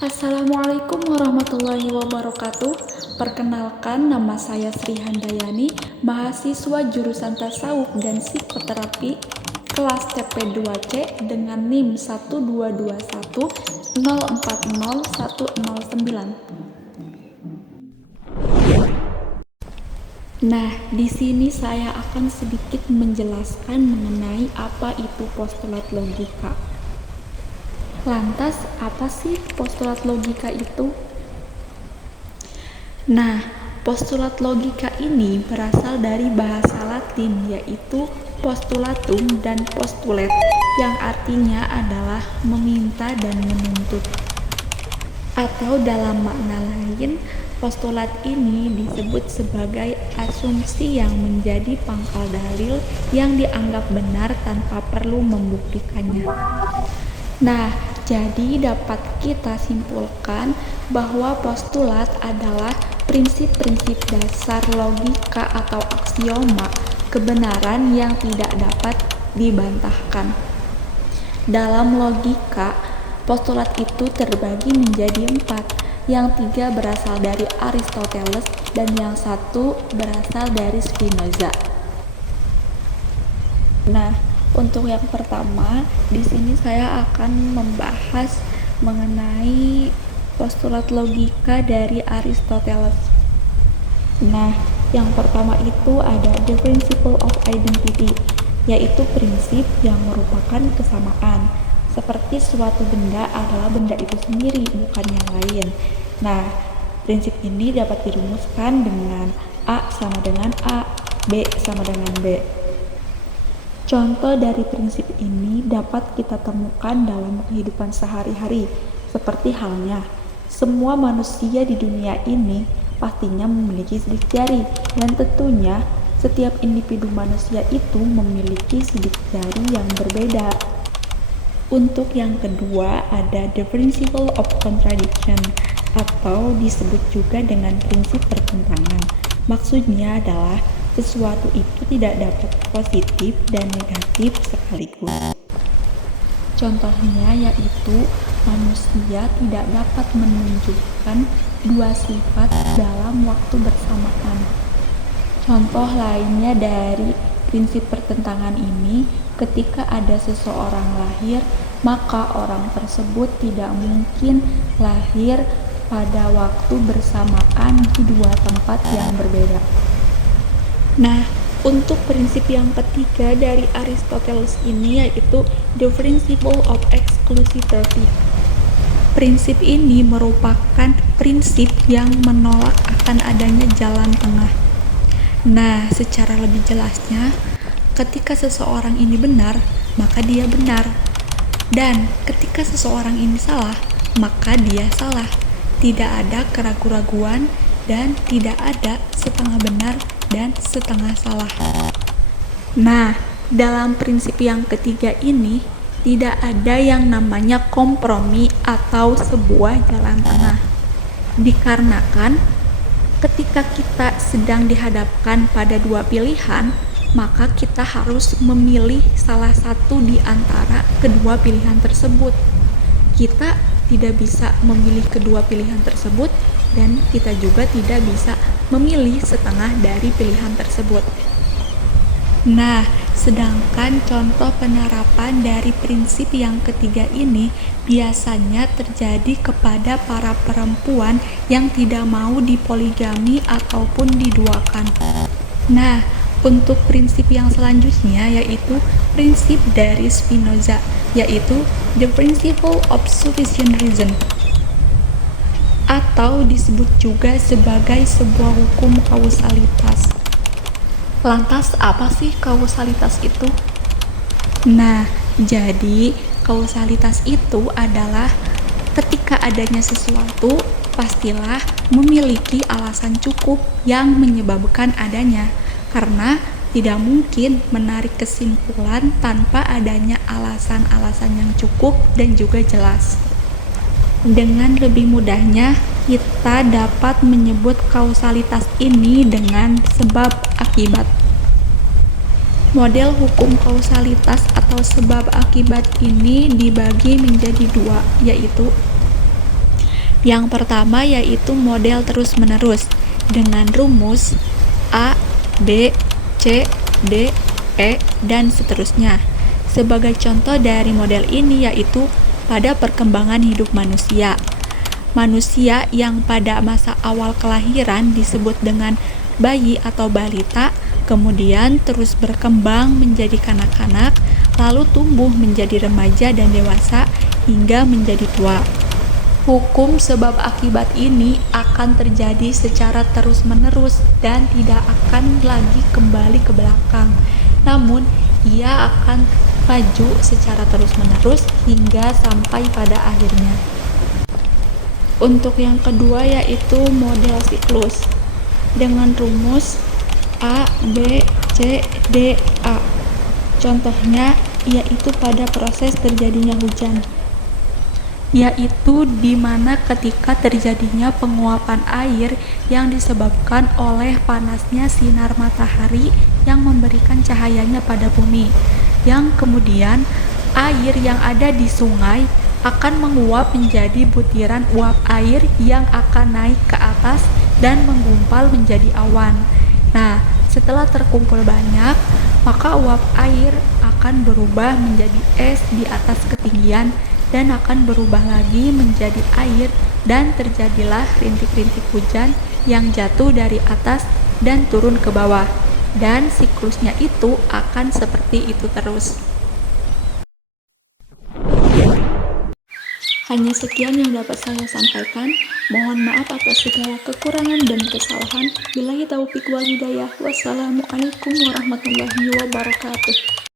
Assalamualaikum warahmatullahi wabarakatuh. Perkenalkan, nama saya Sri Handayani, mahasiswa jurusan Tasawuf dan Psikoterapi kelas CP2C dengan NIM 12210401009. Nah, di sini saya akan sedikit menjelaskan mengenai apa itu postulat logika. Lantas, apa sih postulat logika itu? Nah, postulat logika ini berasal dari bahasa Latin, yaitu postulatum dan postulate, yang artinya adalah meminta dan menuntut. Atau dalam makna lain, postulat ini disebut sebagai asumsi yang menjadi pangkal dalil yang dianggap benar tanpa perlu membuktikannya. Nah, jadi dapat kita simpulkan bahwa postulat adalah prinsip-prinsip dasar logika atau aksioma kebenaran yang tidak dapat dibantahkan. Dalam logika, postulat itu terbagi menjadi 4, yang 3 berasal dari Aristoteles dan yang 1 berasal dari Spinoza. Nah, untuk yang pertama, di sini saya akan membahas mengenai postulat logika dari Aristoteles. Nah, yang pertama itu ada the principle of identity, yaitu prinsip yang merupakan kesamaan, seperti suatu benda adalah benda itu sendiri, bukan yang lain. Nah, prinsip ini dapat dirumuskan dengan A sama dengan A, B sama dengan B. Contoh dari prinsip ini dapat kita temukan dalam kehidupan sehari-hari, seperti halnya semua manusia di dunia ini pastinya memiliki sidik jari, dan tentunya setiap individu manusia itu memiliki sidik jari yang berbeda. Untuk yang kedua ada the principle of contradiction, atau disebut juga dengan prinsip pertentangan. Maksudnya adalah sesuatu itu tidak dapat positif dan negatif sekaligus. Contohnya yaitu manusia tidak dapat menunjukkan dua sifat dalam waktu bersamaan. Contoh lainnya dari prinsip pertentangan ini, ketika ada seseorang lahir, maka orang tersebut tidak mungkin lahir pada waktu bersamaan di dua tempat yang berbeda. Nah, untuk prinsip yang ketiga dari Aristoteles ini yaitu the principle of exclusivity. Prinsip ini merupakan prinsip yang menolak akan adanya jalan tengah. Nah, secara lebih jelasnya, ketika seseorang ini benar, maka dia benar. Dan ketika seseorang ini salah, maka dia salah. Tidak ada keraguan-raguan dan tidak ada setengah benar dan setengah salah. Nah, dalam prinsip yang ketiga ini tidak ada yang namanya kompromi atau sebuah jalan tengah. Dikarenakan ketika kita sedang dihadapkan pada dua pilihan, maka kita harus memilih salah satu di antara kedua pilihan tersebut. Kita tidak bisa memilih kedua pilihan tersebut dan kita juga tidak bisa memilih setengah dari pilihan tersebut. Nah, sedangkan contoh penerapan dari prinsip yang ketiga ini biasanya terjadi kepada para perempuan yang tidak mau dipoligami ataupun diduakan. Nah, untuk prinsip yang selanjutnya yaitu prinsip dari Spinoza, yaitu the principle of sufficient reason, atau disebut juga sebagai sebuah hukum kausalitas. Lantas apa sih kausalitas itu? Nah, jadi kausalitas itu adalah ketika adanya sesuatu pastilah memiliki alasan cukup yang menyebabkan adanya, karena tidak mungkin menarik kesimpulan tanpa adanya alasan-alasan yang cukup dan juga jelas. Dengan lebih mudahnya, kita dapat menyebut kausalitas ini dengan sebab akibat. Model hukum kausalitas atau sebab akibat ini dibagi menjadi dua, yaitu Yang pertama yaitu model terus-menerus dengan rumus A, B, C, D, E, dan seterusnya. Sebagai contoh dari model ini yaitu pada perkembangan hidup manusia. Manusia yang pada masa awal kelahiran disebut dengan bayi atau balita, kemudian terus berkembang menjadi kanak-kanak, lalu tumbuh menjadi remaja dan dewasa, hingga menjadi tua. Hukum sebab akibat ini akan terjadi secara terus-menerus dan tidak akan lagi kembali ke belakang. Namun, ia akan maju secara terus-menerus hingga sampai pada akhirnya. Untuk yang kedua yaitu model siklus dengan rumus A, B, C, D, A. Contohnya yaitu pada proses terjadinya hujan, yaitu di mana ketika terjadinya penguapan air yang disebabkan oleh panasnya sinar matahari yang memberikan cahayanya pada bumi, yang kemudian air yang ada di sungai akan menguap menjadi butiran uap air yang akan naik ke atas dan menggumpal menjadi awan. Nah, setelah terkumpul banyak, maka uap air akan berubah menjadi es di atas ketinggian dan akan berubah lagi menjadi air dan terjadilah rintik-rintik hujan yang jatuh dari atas dan turun ke bawah. Dan siklusnya itu akan seperti itu terus. Hanya sekian yang dapat saya sampaikan. Mohon maaf atas segala kekurangan dan kesalahan. Billahi taufiq wal hidayah. Wassalamualaikum warahmatullahi wabarakatuh.